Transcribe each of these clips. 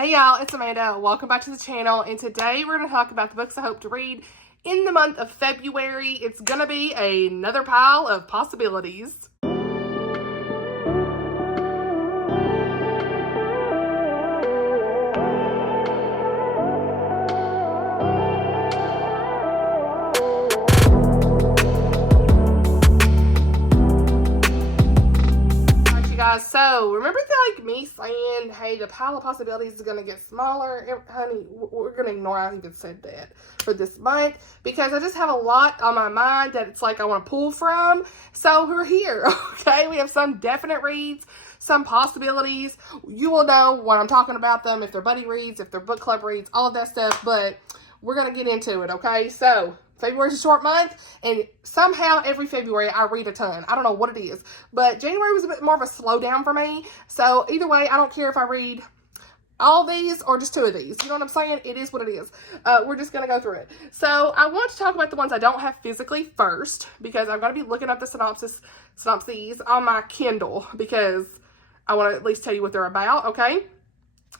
Hey y'all, it's Amanda. Welcome back to the channel, and today we're going to talk about the books I hope to read in the month of February. It's going to be another pile of possibilities. So remember me saying, hey, the pile of possibilities is going to get smaller? Honey, we're going to ignore I even said that for this month, because I just have a lot on my mind that it's like I want to pull from. So we're here, okay? We have some definite reads, some possibilities. You will know when I'm talking about them, if they're buddy reads, if they're book club reads, all of that stuff, but we're going to get into it, okay? So February's a short month, and somehow every February I read a ton. I don't know what it is, but January was a bit more of a slowdown for me. So either way, I don't care if I read all these or just two of these. You know what I'm saying? It is what it is. We're just going to go through it. So I want to talk about the ones I don't have physically first, because I'm going to be looking up the synopses on my Kindle, because I want to at least tell you what they're about, okay?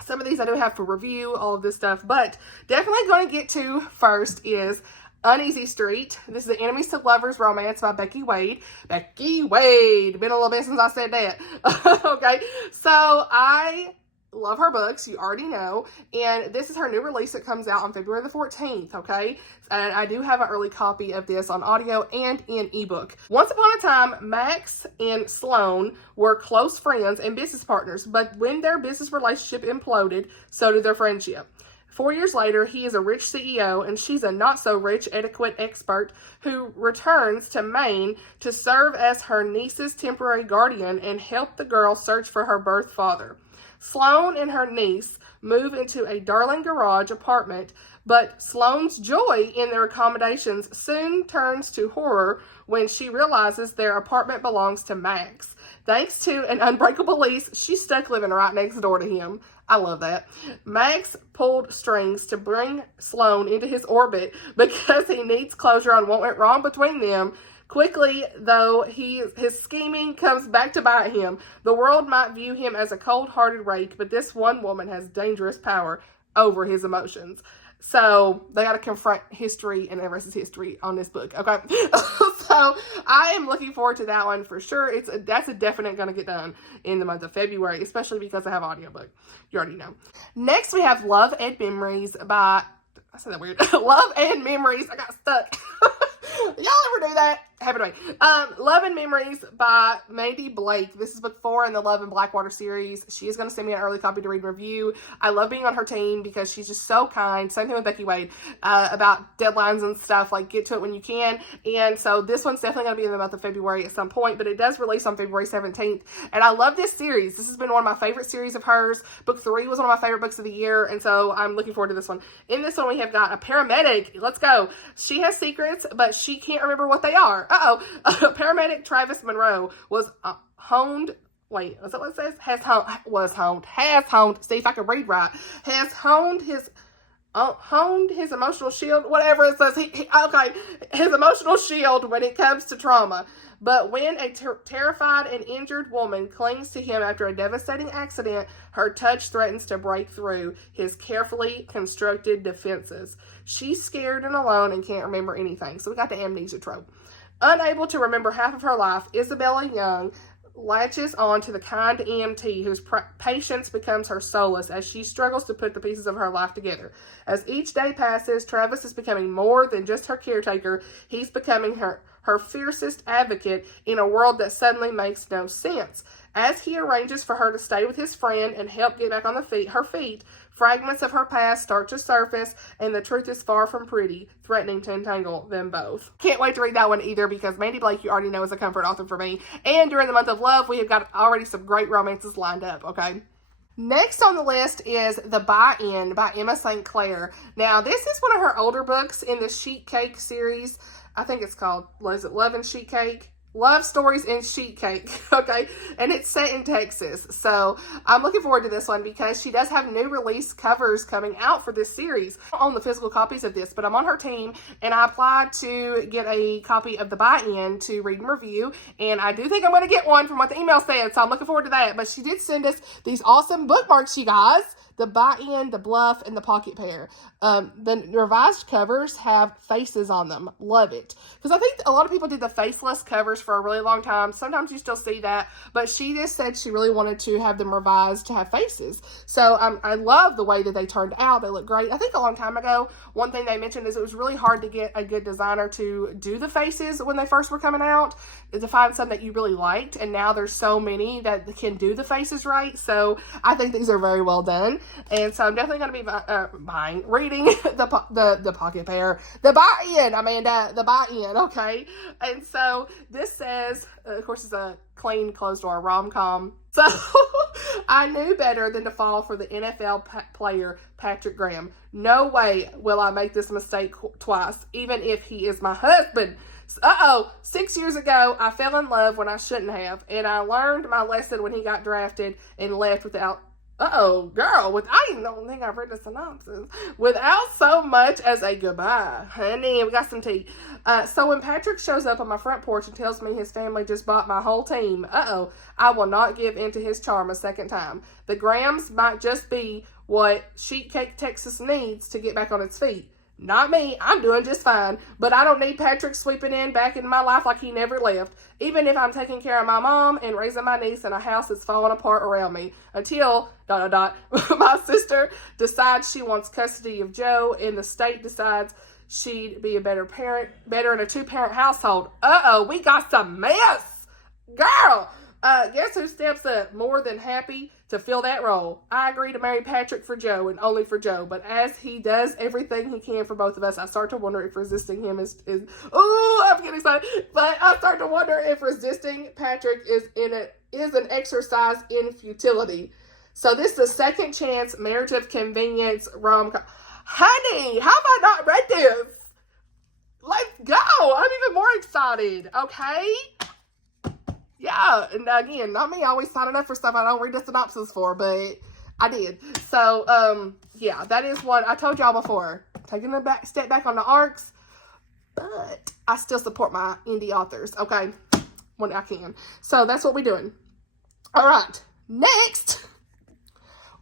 Some of these I do have for review, all of this stuff, but definitely going to get to first is Uneasy Street. This is the Enemies to Lovers romance by Becky Wade. Becky Wade. Been a little bit since I said that. Okay. So I love her books. You already know. And this is her new release that comes out on February the 14th. Okay. And I do have an early copy of this on audio and in ebook. Once upon a time, Max and Sloane were close friends and business partners. But when their business relationship imploded, so did their friendship. 4 years later, he is a rich CEO, and she's a not-so-rich etiquette expert who returns to Maine to serve as her niece's temporary guardian and help the girl search for her birth father. Sloane and her niece move into a darling garage apartment, but Sloane's joy in their accommodations soon turns to horror when she realizes their apartment belongs to Max. Thanks to an unbreakable lease, she's stuck living right next door to him. I love that. Max pulled strings to bring Sloane into his orbit because he needs closure on what went wrong between them. Quickly, though, his scheming comes back to bite him. The world might view him as a cold-hearted rake, but this one woman has dangerous power over his emotions. So they got to confront history, and the rest is history on this book, okay? So I am looking forward to that one for sure. That's a definite going to get done in the month of February, especially because I have audiobook. You already know. Next, we have Love and Memories by, I said that weird, Love and Memories. I got stuck. Y'all ever do that? Happy to me. Love and Memories by Mandi Blake. This is book 4 in the Love and Blackwater series. She is going to send me an early copy to read and review. I love being on her team because she's just so kind. Same thing with Becky Wade about deadlines and stuff. Like, get to it when you can. And so this one's definitely going to be in the month of February at some point, but it does release on February 17th. And I love this series. This has been one of my favorite series of hers. Book 3 was one of my favorite books of the year, and so I'm looking forward to this one. In this one, we have got a paramedic. Let's go. She has secrets, but she can't remember what they are. Paramedic Travis Monroe was honed. Wait, is that what it says? Has honed. See if I can read right. Has honed his emotional shield. Whatever it says. His emotional shield when it comes to trauma. But when a terrified and injured woman clings to him after a devastating accident, her touch threatens to break through his carefully constructed defenses. She's scared and alone and can't remember anything. So we got the amnesia trope. Unable to remember half of her life, Isabella Young latches on to the kind EMT whose patience becomes her solace as she struggles to put the pieces of her life together. As each day passes, Travis is becoming more than just her caretaker. He's becoming her fiercest advocate in a world that suddenly makes no sense. As he arranges for her to stay with his friend and help get back on her feet, fragments of her past start to surface, and the truth is far from pretty, threatening to entangle them both. Can't wait to read that one either, because Mandi Blake, you already know, is a comfort author for me. And during the month of love, we have got already some great romances lined up, okay? Next on the list is The Buy-In by Emma St. Clair. Now, this is one of her older books in the Sheet Cake series. I think it's called, what is it, Love and Sheet Cake? Love stories in sheet cake, okay? And it's set in Texas. So I'm looking forward to this one because she does have new release covers coming out for this series. I don't own the physical copies of this, but I'm on her team and I applied to get a copy of the buy-in to read and review. And I do think I'm going to get one from what the email said. So I'm looking forward to that. But she did send us these awesome bookmarks, you guys. The buy-in, the bluff, and the pocket pair. The revised covers have faces on them. Love it. Because I think a lot of people did the faceless covers for a really long time. Sometimes you still see that. But she just said she really wanted to have them revised to have faces. So I love the way that they turned out. They look great. I think a long time ago, one thing they mentioned is it was really hard to get a good designer to do the faces when they first were coming out, to find some that you really liked. And now there's so many that can do the faces right. So I think these are very well done. And so I'm definitely going to be reading the pocket pair, the buy-in, Amanda, the buy-in, okay? And so this says, of course, it's a clean, closed-door rom-com. So I knew better than to fall for the NFL player Patrick Graham. No way will I make this mistake twice, even if he is my husband. 6 years ago, I fell in love when I shouldn't have, and I learned my lesson when he got drafted and left without girl, I don't think I've read the synopsis. Without so much as a goodbye. Honey, we got some tea. So when Patrick shows up on my front porch and tells me his family just bought my whole team, I will not give in to his charm a second time. The Grahams might just be what Sheet Cake Texas needs to get back on its feet. Not me. I'm doing just fine. But I don't need Patrick sweeping in back in my life like he never left. Even if I'm taking care of my mom and raising my niece in a house that's falling apart around me. Until, my sister decides she wants custody of Joe and the state decides she'd be a better in a two-parent household. We got some mess. Girl, guess who steps up more than happy to fill that role? I agree to marry Patrick for Joe and only for Joe, but as he does everything he can for both of us, I start to wonder if resisting him is I'm getting excited, but I start to wonder if resisting Patrick is an exercise in futility. So this is the second chance marriage of convenience rom-com. Honey, how have I not read this? Let's go. I'm even more excited, okay? Yeah, and again, not me always signing up for stuff I don't read the synopsis for, but I did. So, yeah, that is one I told y'all before. Taking a step back on the arcs, but I still support my indie authors, okay? When I can. So that's what we're doing. All right, next,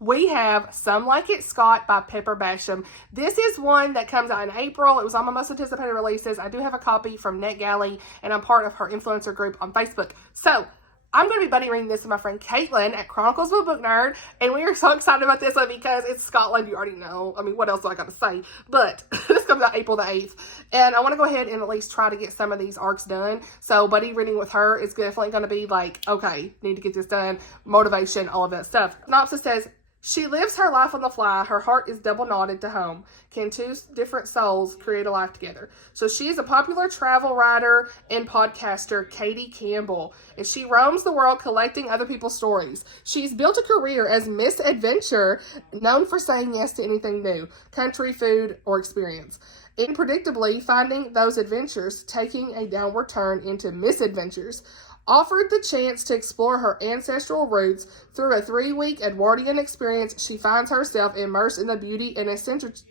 we have Some Like It Scot by Pepper Basham. This is one that comes out in April. It was on my most anticipated releases. I do have a copy from NetGalley, and I'm part of her influencer group on Facebook. So I'm going to be buddy reading this with my friend Caitlin at Chronicles of a Book Nerd, and we are so excited about this one because it's Scotland. You already know. I mean, what else do I got to say? But this comes out April the 8th, and I want to go ahead and at least try to get some of these arcs done. So buddy reading with her is definitely going to be like, okay, need to get this done, motivation, all of that stuff. Synopsis says, she lives her life on the fly. Her heart is double knotted to home. Can two different souls create a life together? So she is a popular travel writer and podcaster, Katie Campbell, and she roams the world collecting other people's stories. She's built a career as Miss Adventure, known for saying yes to anything new, country, food, or experience. Unpredictably, finding those adventures taking a downward turn into misadventures. Offered the chance to explore her ancestral roots through a 3-week Edwardian experience, she finds herself immersed in the beauty and eccentricity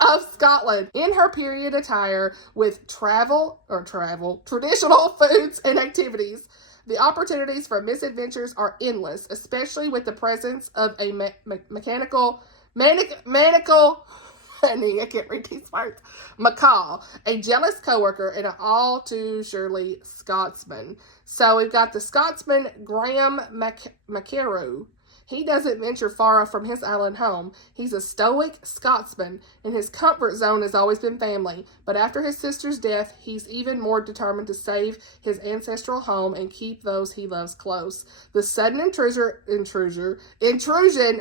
of Scotland in her period attire with traditional foods and activities. The opportunities for misadventures are endless, especially with the presence of a maniacal honey, I can't read these words. McCall, a jealous coworker, and an all too surely Scotsman. So we've got the Scotsman Graham McCarrow. He doesn't venture far from his island home. He's a stoic Scotsman, and his comfort zone has always been family. But after his sister's death, he's even more determined to save his ancestral home and keep those he loves close. The sudden intrusion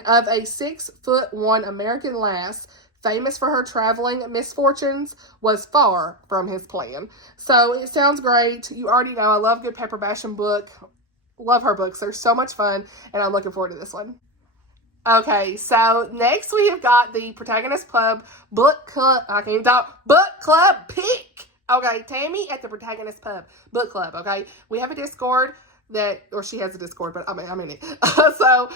of a 6'1" American lass, famous for her traveling misfortunes, was far from his plan. So it sounds great. You already know I love good Pepper Basham book. Love her books. They're so much fun, and I'm looking forward to this one. Okay, so next we have got the Protagonist Club book club pick Okay, Tammy at the Protagonist Pub Book Club, okay? We have a Discord or she has a Discord, but I'm in it. So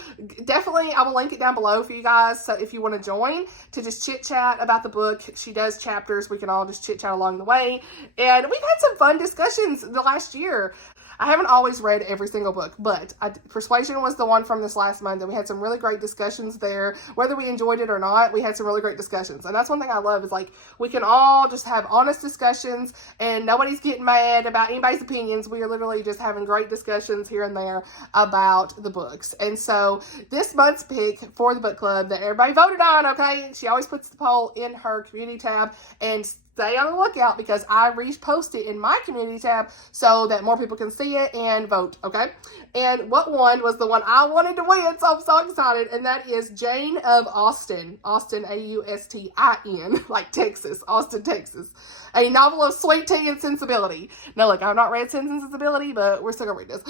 definitely I will link it down below for you guys. So if you want to join to just chit chat about the book, she does chapters. We can all just chit chat along the way. And we've had some fun discussions the last year. I haven't always read every single book, but Persuasion was the one from this last month, and we had some really great discussions there. Whether we enjoyed it or not, we had some really great discussions. And that's one thing I love is, like, we can all just have honest discussions, and nobody's getting mad about anybody's opinions. We are literally just having great discussions here and there about the books. And so this month's pick for the book club that everybody voted on, okay? She always puts the poll in her community tab, and stay on the lookout because I repost it in my community tab so that more people can see it and vote, okay? And what won was the one I wanted to win, so I'm so excited, and that is Jane of Austin. Austin, Austin, like Texas, Austin, Texas. A novel of sweet tea and sensibility. Now, look, I've not read Sense and Sensibility, but we're still gonna read this.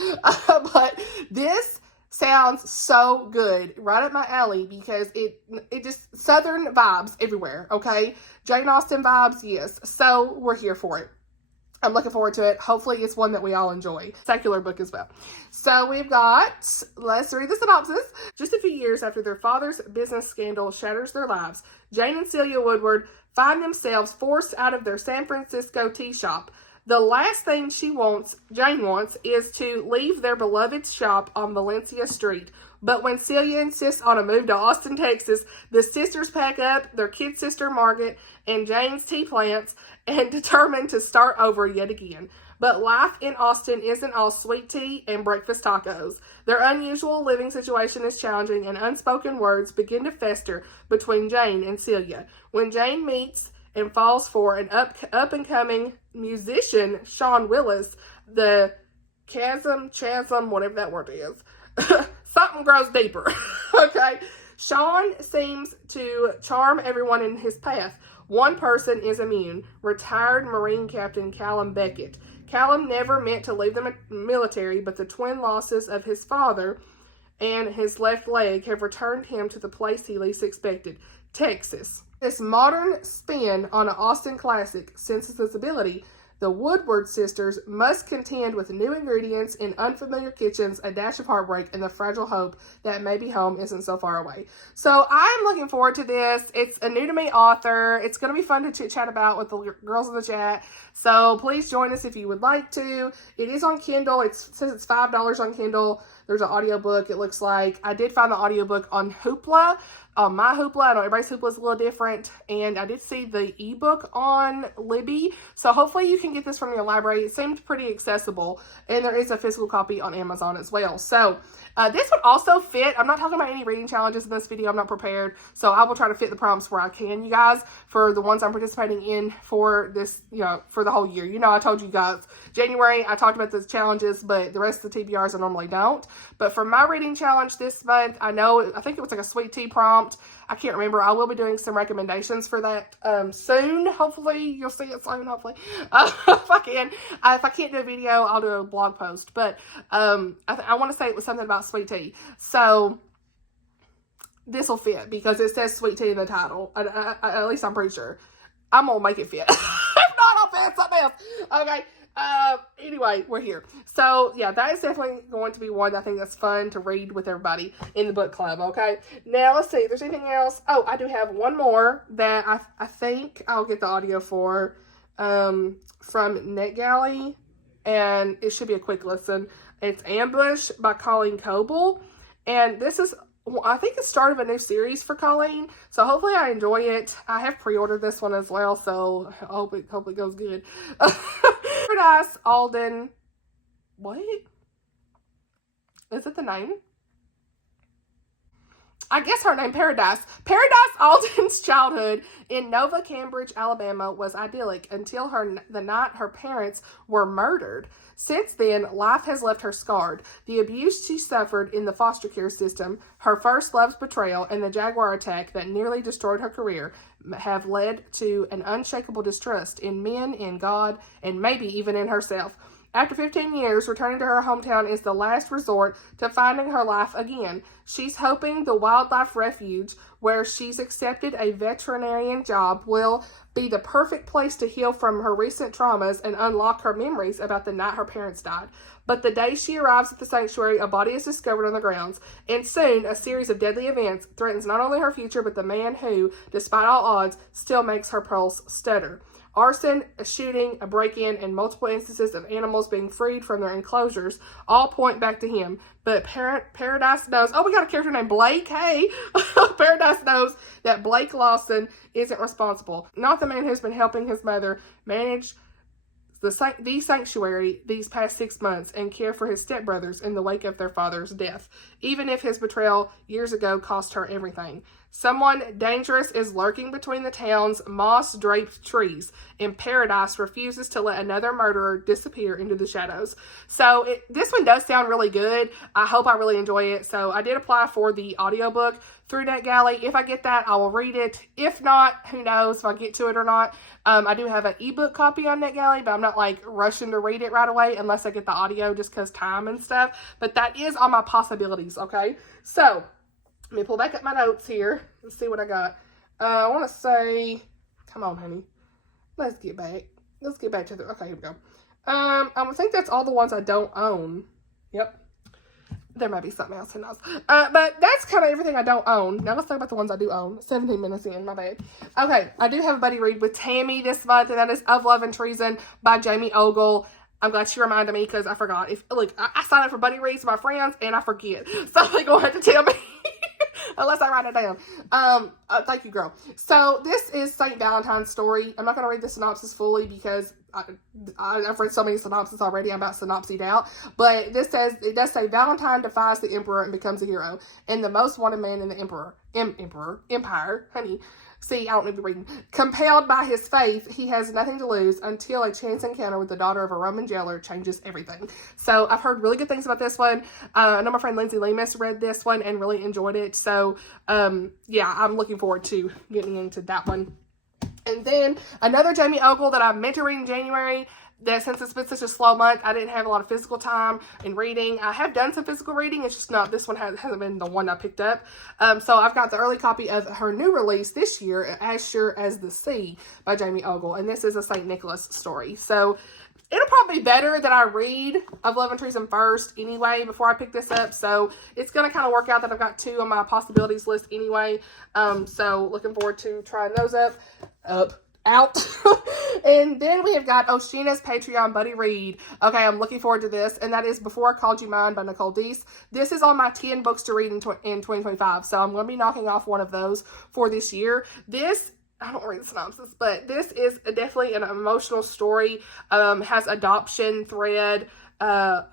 But this sounds so good, right up my alley, because it just Southern vibes everywhere, okay? Jane Austen vibes, yes. So we're here for it. I'm looking forward to it. Hopefully it's one that we all enjoy. Secular book as well. So we've got, let's read the synopsis. Just a few years after their father's business scandal shatters their lives, Jane and Celia Woodward find themselves forced out of their San Francisco tea shop. The last thing Jane wants, is to leave their beloved shop on Valencia Street. But when Celia insists on a move to Austin, Texas, the sisters pack up their kid sister Margaret and Jane's tea plants and determine to start over yet again. But life in Austin isn't all sweet tea and breakfast tacos. Their unusual living situation is challenging, and unspoken words begin to fester between Jane and Celia. When Jane meets and falls for an up-and-coming musician, Sean Willis, the chasm, whatever that word is, something grows deeper, okay? Sean seems to charm everyone in his path. One person is immune, retired Marine Captain Callum Beckett. Callum never meant to leave the military, but the twin losses of his father and his left leg have returned him to the place he least expected, Texas. This modern spin on an Austin classic, Sense and Sensibility, the Woodward sisters must contend with new ingredients in unfamiliar kitchens, a dash of heartbreak, and the fragile hope that maybe home isn't so far away. So I'm looking forward to this. It's a new to me author. It's going to be fun to chit chat about with the girls in the chat. So please join us if you would like to. It is on Kindle. It says it's $5 on Kindle. There's an audiobook, it looks like. I did find the audiobook on Hoopla. My Hoopla, I know everybody's Hoopla is a little different, and I did see the ebook on Libby, so hopefully you can get this from your library. It seemed pretty accessible, and there is a physical copy on Amazon as well. So this would also fit. I'm not talking about any reading challenges in this video. I'm not prepared, so I will try to fit the prompts where I can, you guys, for the ones I'm participating in for this, for the whole year. I told you guys, January, I talked about the challenges, but the rest of the TBRs I normally don't. But for my reading challenge this month, I think it was like a sweet tea prompt. I can't remember. I will be doing some recommendations for that soon. Hopefully, you'll see it soon, hopefully. If I can. If I can't do a video, I'll do a blog post. But I want to say it was something about sweet tea. So this will fit because it says sweet tea in the title. At least I'm pretty sure. I'm going to make it fit. If not, I'll find something else. Okay. Anyway, we're here. So, yeah, that is definitely going to be one I think that's fun to read with everybody in the book club, okay? Now, let's see if there's anything else. Oh, I do have one more that I think I'll get the audio for from NetGalley, and it should be a quick listen. It's Ambush by Colleen Coble, and this is, I think, the start of a new series for Colleen, so hopefully I enjoy it. I have pre-ordered this one as well, so I hope it goes good. Paradise Alden, what? Is it the name? I guess her name, Paradise. Paradise Alden's childhood in Nova Cambridge, Alabama was idyllic until the night her parents were murdered. Since then, life has left her scarred. The abuse she suffered in the foster care system, her first love's betrayal, and the Jaguar attack that nearly destroyed her career have led to an unshakable distrust in men, in God, and maybe even in herself. After 15 years, returning to her hometown is the last resort to finding her life again. She's hoping the wildlife refuge where she's accepted a veterinarian job, will be the perfect place to heal from her recent traumas and unlock her memories about the night her parents died. But the day she arrives at the sanctuary, a body is discovered on the grounds, and soon a series of deadly events threatens not only her future, but the man who, despite all odds, still makes her pulse stutter. Arson, a shooting, a break-in, and multiple instances of animals being freed from their enclosures all point back to him. But Paradise knows, oh, we got a character named Blake, hey! Paradise knows that Blake Lawson isn't responsible. Not the man who's been helping his mother manage the sanctuary these past 6 months and care for his stepbrothers in the wake of their father's death, even if his betrayal years ago cost her everything. Someone dangerous is lurking between the town's moss-draped trees, and Paradise refuses to let another murderer disappear into the shadows. So this one does sound really good. I hope I really enjoy it. So I did apply for the audiobook through NetGalley. If I get that, I will read it. If not, who knows if I get to it or not. I do have an ebook copy on NetGalley, but I'm not like rushing to read it right away unless I get the audio just because time and stuff. But that is on my possibilities, okay? So let me pull back up my notes here and see what I got. I want to say, come on, honey. Let's get back. Let's get back to the, okay, here we go. I think that's all the ones I don't own. Yep. There might be something else, who knows. But that's kind of everything I don't own. Now let's talk about the ones I do own. 17 minutes in, my bad. Okay, I do have a buddy read with Tammy this month, and that is Of Love and Treason by Jamie Ogle. I'm glad she reminded me because I forgot. Look, I sign up for buddy reads with my friends and I forget. So they're going to have to tell me. Unless I write it down. Thank you, girl. So this is St. Valentine's story. I'm not going to read the synopsis fully because I've read so many synopses already. I'm about synopsied out. But this says, it does say Valentine defies the emperor and becomes a hero. And the most wanted man in the empire, honey. See, I don't need to be reading. Compelled by his faith, he has nothing to lose until a chance encounter with the daughter of a Roman jailer changes everything. So I've heard really good things about this one. I know my friend Lindsay Lemus read this one and really enjoyed it. So, yeah, I'm looking forward to getting into that one. And then another Jamie Ogle that I meant to read in January, that since it's been such a slow month, I didn't have a lot of physical time in reading. I have done some physical reading. It's just not, this one hasn't been the one I picked up. So I've got the early copy of her new release this year, As Sure as the Sea by Jamie Ogle. And this is a St. Nicholas story. So it'll probably be better that I read Of Love and Treason first anyway before I pick this up. So it's going to kind of work out that I've got 2 on my possibilities list anyway. So looking forward to trying those out. And then we have got Oshina's Patreon buddy read. Okay, I'm looking forward to this, and that is Before I Called You Mine by Nicole Deese. This is on my 10 books to read in 2025, so I'm going to be knocking off one of those for this year. This, I don't read the synopsis, but this is definitely an emotional story. Has adoption thread. I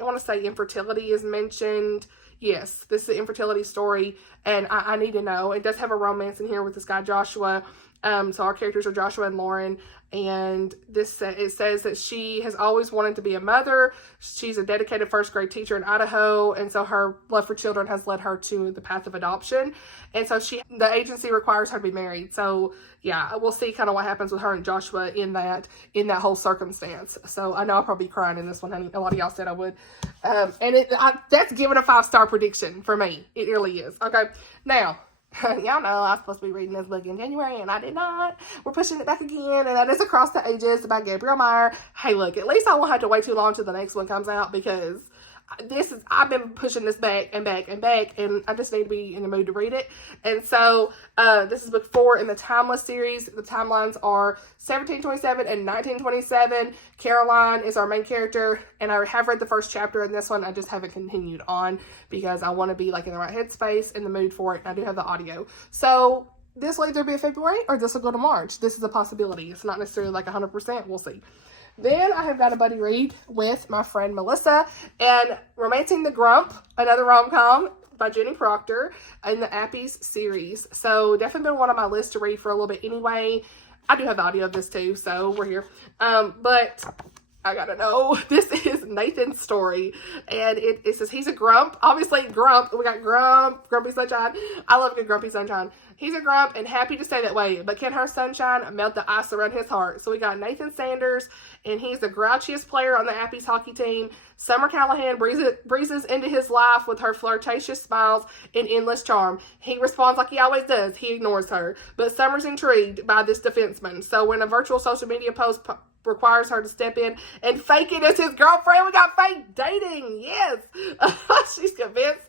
want to say infertility is mentioned. Yes, this is an infertility story, and I need to know. It does have a romance in here with this guy Joshua. So our characters are Joshua and Lauren, and it says that she has always wanted to be a mother. She's a dedicated first grade teacher in Idaho, and so her love for children has led her to the path of adoption. And so the agency requires her to be married. So yeah, we'll see kind of what happens with her and Joshua in that whole circumstance. So I know I'll probably be crying in this one, honey. A lot of y'all said I would. And that's given a 5-star prediction for me. It really is. Okay, now, y'all know I was supposed to be reading this book in January, and I did not. We're pushing it back again, and that is Across the Ages by Gabrielle Meyer. Hey, look, at least I won't have to wait too long till the next one comes out, because I've been pushing this back and back and back, and I just need to be in the mood to read it. And so this is book 4 in the Timeless series. The timelines are 1727 and 1927. Caroline is our main character, and I have read the first chapter in this one. I just haven't continued on because I want to be like in the right headspace, in the mood for it, and I do have the audio. So this will either be February or this will go to March. This is a possibility. It's not necessarily like 100%. We'll see. Then I have got a buddy read with my friend Melissa, and Romancing the Grump, another rom-com by Jenny Proctor in the Appies series. So definitely been one on my list to read for a little bit anyway. I do have the audio of this too, so we're here. But I gotta know. This is Nathan's story, and it says he's a grump. Obviously, grump. We got grump, grumpy sunshine. I love a good grumpy sunshine. He's a grump and happy to stay that way, but can her sunshine melt the ice around his heart? So we got Nathan Sanders, and he's the grouchiest player on the Appy's hockey team. Summer Callahan breezes into his life with her flirtatious smiles and endless charm. He responds like he always does. He ignores her, but Summer's intrigued by this defenseman. So when a virtual social media post requires her to step in and fake it as his girlfriend, we got fake dating. Yes. She's convinced.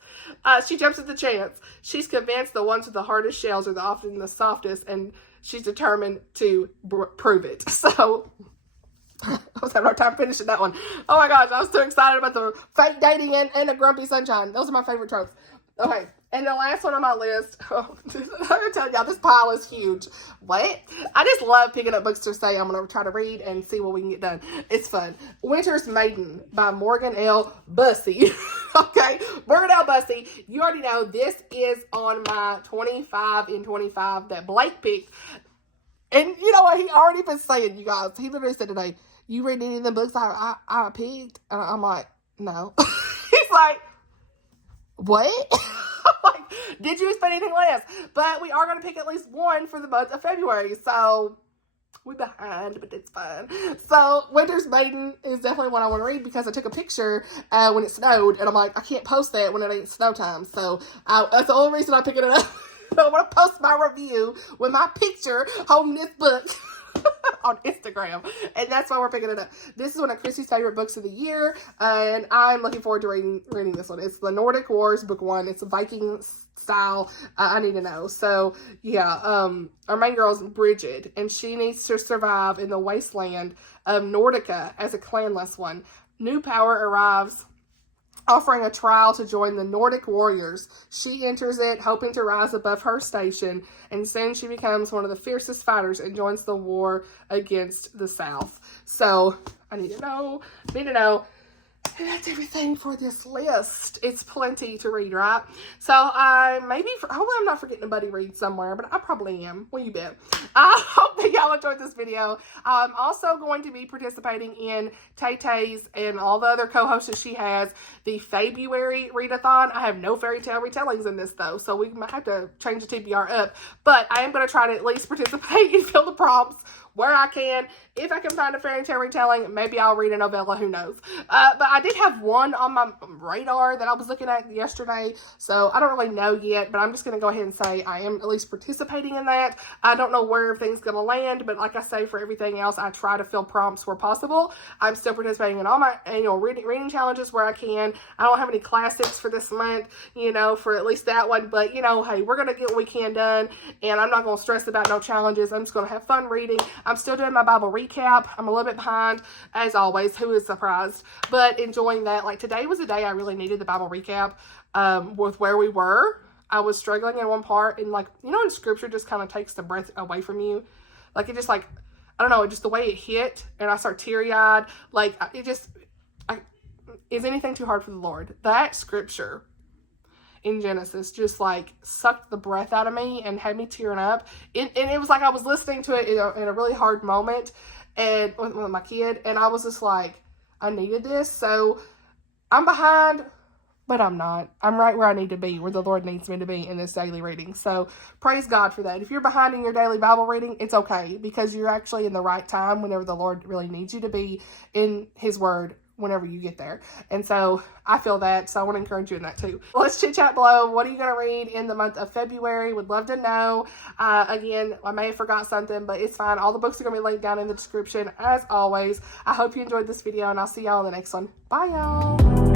She jumps at the chance. She's convinced the ones with the hardest shells are often the softest, and she's determined to prove it. So I was having a hard time finishing that one. Oh my gosh, I was so excited about the fake dating and the grumpy sunshine. Those are my favorite tropes. Okay, and the last one on my list, I'm going to tell y'all, this pile is huge. What? I just love picking up books to say I'm going to try to read and see what we can get done. It's fun. Winter's Maiden by Morgan L. Busse. Okay, Morgan L. Busse. You already know this is on my 25 in 25 that Blake picked. And you know what? He already been saying, you guys. He literally said today, you read any of the books I picked? And I'm like, no. He's like, what? Like, did you expect anything less? But we are going to pick at least one for the month of February. So we're behind, but it's fine. So Winter's Maiden is definitely one I want to read because I took a picture when it snowed. And I'm like, I can't post that when it ain't snow time. So that's the only reason I'm picking it up. I want to post my review with my picture holding this book on Instagram. And that's why we're picking it up. This is one of Chrissy's favorite books of the year. And I'm looking forward to reading this one. It's the Nordic Wars, book 1. It's a Viking style. I need to know. So, yeah. Our main girl is Bridget. And she needs to survive in the wasteland of Nordica as a clanless one. New power arrives, offering a trial to join the Nordic warriors. She enters it, hoping to rise above her station, and soon she becomes one of the fiercest fighters and joins the war against the South. So, I need to know. And that's everything for this list. It's plenty to read, right? So, hopefully I'm not forgetting a buddy read somewhere, but I probably am. Well, you bet. I hope that y'all enjoyed this video. I'm also going to be participating in Tay-Tay's and all the other co-hosts that she has, the February readathon. I have no fairy tale retellings in this, though, so we might have to change the TBR up. But I am going to try to at least participate and fill the prompts where I can. If I can find a fairy tale retelling, maybe I'll read a novella, who knows. But I did have one on my radar that I was looking at yesterday, so I don't really know yet, but I'm just going to go ahead and say I am at least participating in that. I don't know where everything's going to land, but like I say, for everything else, I try to fill prompts where possible. I'm still participating in all my annual reading challenges where I can. I don't have any classics for this month, for at least that one, but, hey, we're going to get what we can done, and I'm not going to stress about no challenges. I'm just going to have fun reading. I'm still doing my Bible recap. I'm a little bit behind, as always. Who is surprised? But enjoying that. Like, today was a day I really needed the Bible recap with where we were. I was struggling in one part, and, when Scripture just kind of takes the breath away from you. Like, it just, I don't know, just the way it hit, and I start teary-eyed. Is anything too hard for the Lord? That Scripture in Genesis just sucked the breath out of me and had me tearing up. And it was like I was listening to it in a really hard moment and with my kid, and I was just like, I needed this. So I'm behind, but I'm not. I'm right where I need to be, where the Lord needs me to be in this daily reading. So praise God for that. If you're behind in your daily Bible reading, it's okay, because you're actually in the right time whenever the Lord really needs you to be in His Word whenever you get there. And so I feel that, so I want to encourage you in that too. Let's chit chat below. What are you going to read in the month of February? Would love to know. Again, I may have forgot something, but it's fine. All the books are going to be linked down in the description as always. I hope you enjoyed this video, and I'll see y'all in the next one. Bye, y'all.